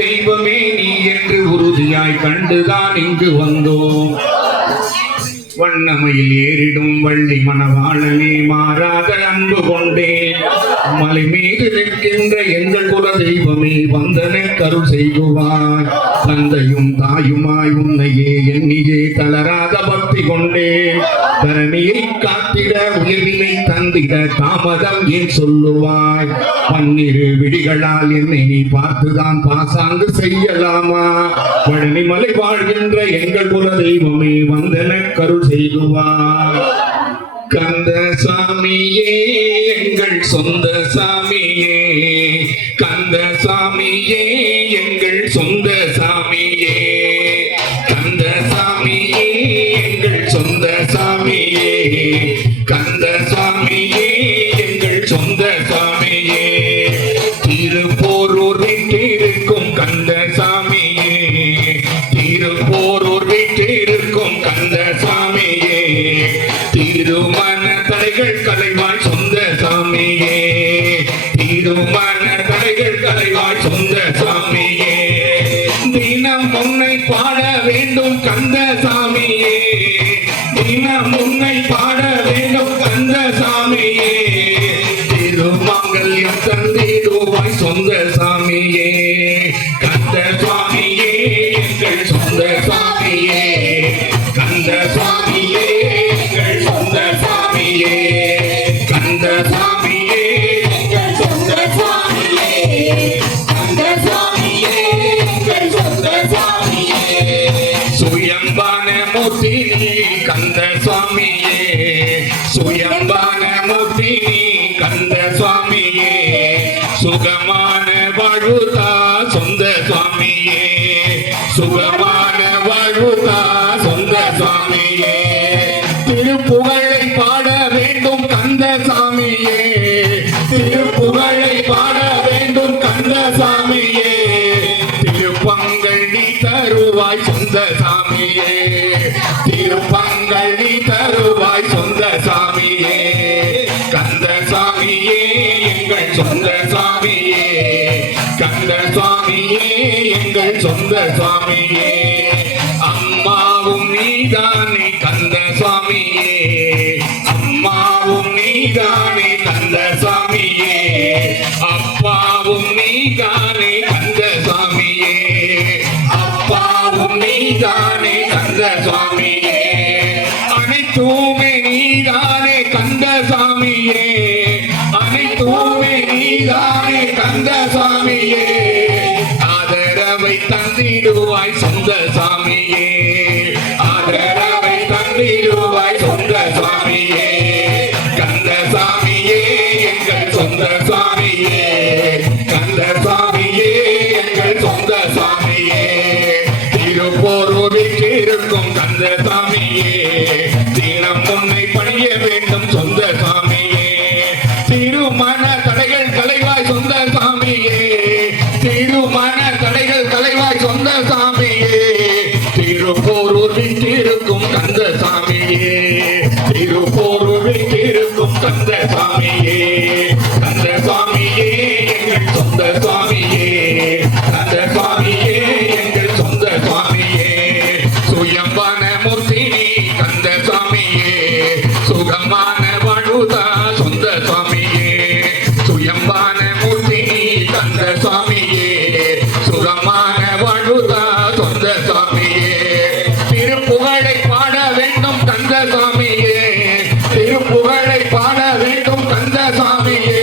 தெய்வமே நீ என்று உறுதியாய் கண்டுதான் இங்கு வந்தோம். வண்ணமையில் ஏறிடும் வள்ளி மணவாளனே மாறாத அன்பு கொண்டேன். மலை மீது நிற்கின்ற எங்கள் குல தெய்வமே வந்தனை கருள் செய்குவாய். தந்தையும் தாயுமாய் உன்னையே எண்ணியே தளராத பக்தி கொண்டேன். தரணியை காத்திட உயர்வினை தந்திட தாமதம் ஏன் சொல்லுவாய். பன்னிரு விழிகளால் என்னை நீ பார்த்துதான் பாசாங்கு செய்யலாமா. பழனிமலை வாழ்கின்ற எங்கள் குல தெய்வமே வந்தனை கருள் செய்குவார். கந்த சாமியே எங்கள் சொந்த சாமியே, கந்த சாமியே எங்கள் சொந்த சாமியே, கந்த சாமியே எங்கள் சொந்த சாமியே, கந்த சாமியே எங்கள் சொந்த சாமியே. திருப்போரூர் வீட்டிருக்கும் கந்த சாமியே, திருப்போரூர் வீட்டிருக்கும் கந்த சாமியே, திருமண தடைகள் கலைவாய் சொந்த சாமியே, திருமண தடைகள் கலைவாய் சொந்த சாமியே. தினம் உன்னை பாட வேண்டும் கந்த சாமியே, தினம் உன்னை பாட வேண்டும் கந்த சாமியே. திருமங்கல்யம் தந்திடுவாய் சொந்த சாமியே, கந்த சாமியே எங்கள் சொந்த சாமியே, கந்த சாமியே எங்கள் சொந்த சாமியே, கந்த சாமியே எங்கள் சொந்த சாமியே, கந்த சாமியே எங்கள் சொந்த சாமியே. சுயம்பான மூர்த்தி நீ கந்த சாமியே, சுயம்பான மூர்த்தி நீ கந்த சாமியே. சுகமான வாழ்வுதா சொந்த சாமியே, சுகமான வாழ்வுதா சொந்த சாமியே. திருப்புகழை பாட வேண்டும் கந்த சாமியே, திருப்புகழை பாட வேண்டும் கந்த சாமியே. திருப்பங்கள் நீ தருவாய் சொந்த சாமியே, திருப்பங்கள் நீ தருவாய் சொந்த சாமியே. கந்த சாமியே எங்கள் சொந்த சாமியே, கந்த சாமியே எங்கள் சொந்த சாமியே. அம்மாவும் நீதானே கந்த சாமியே, அம்மாவும் நீதானே கந்த சாமியே, அப்பாவும் நீதானே கந்த சாமியே, அப்பாவும் நீதானே கந்த சாமியே. அனைத்துமே நீதானே கந்த சாமியே, அனைத்துமே நீதானே கந்த சாமியே. ஆதரவை தந்திடுவாய் சொந்த சாமியே, ஆதரவை தந்திடுவாய் சொந்த சாமியே. கந்த சாமியே எங்கள் சொந்த சாமியே, கந்த சாமியே எங்கள் சொந்த சாமியே. திருப்போரூரில் இருக்கும் கந்த சாமியே, தினம் உன்னை பணிய வேண்டும் சொந்த சாமியே. திருமண தடைகள் கலைவாய் சொந்த சாமியே, திருமண தடைகள் கலைவாய் சொந்த சாமியே. திருப்போரூர் வீட்டிருக்கும் கந்த சாமியே, திருப்போரூர் வீட்டிருக்கும் கந்த சாமியே. கந்த சாமியே எங்கள் சொந்த சாமியே, கந்த சாமியே எங்கள் சொந்த சாமியே. சுயம்பான மூர்த்தி கந்த சாமியே, சுகமான வாழ்வுதா சொந்த சாமியே. சுயம்பான மூர்த்தி கந்த சாமியே, சுகமான வாழ்வுதா சொந்த சாமியே. திருப்புகழை பாட வேண்டும் கந்த சாமியே, திருப்புகழை பாட வேண்டும் கந்த சாமியே.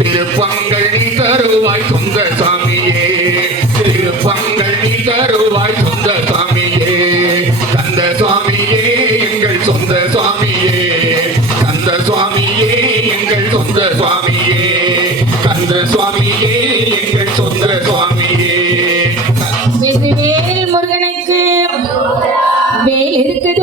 திருப்பங்கள் நீ தருவாய் சொந்த சாமியே, திருப்பங்கள் நீ தருவாய் சொந்த சாமியே. கந்த சாமியே எங்கள் சொந்த சாமியே, கந்த சுவாமியே எங்கள் சொந்த சுவாமியே, கந்த சுவாமியே எங்கள் சொந்த சுவாமி.